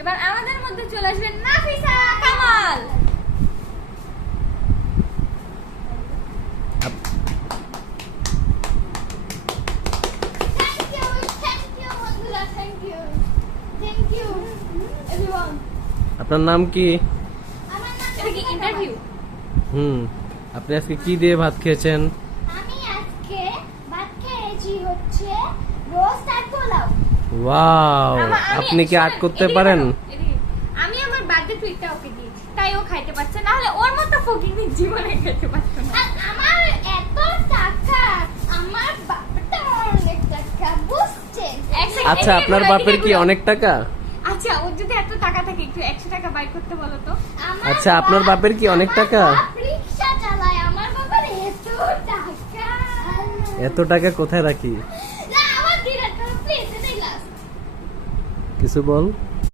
এবার আমাদের মধ্যে চলে আসবেন নাফিসা কামাল। আপনার নাম কি? এটা কি ইন্টারভিউ? আপনি আজকে কি দিয়ে ভাত খেয়েছেন? আমি আজকে ভাত খেয়েছি হচ্ছে রোস্ট আর পোলাও। ওয়াও, আপনি কি আর্ট করতে পারেন? আমি আমার বার্থডে টুইটটা ওকে দিয়েছি, তাই ও খাইতে পারছে, না হলে ওর মতো ফকিনি জীবনে খেতে পারতো না। আর আমার এত টাকা, আমার বাপটা অনেক টাকা, বুঝছেন? আচ্ছা, আপনার বাপের কি অনেক টাকা? আচ্ছা, ওর যদি এত টাকা থাকে একটু 100 টাকা বাই করতে বলো তো। আচ্ছা, আপনার বাপের কি অনেক টাকা? আমার বাপ রিকশা চালায়, আমার বাবার এত টাকা। এত টাকা কোথায় রাখি? না, আমার ডিরেক্টর প্লিজ এটাই লাস্ট। কিছু বল।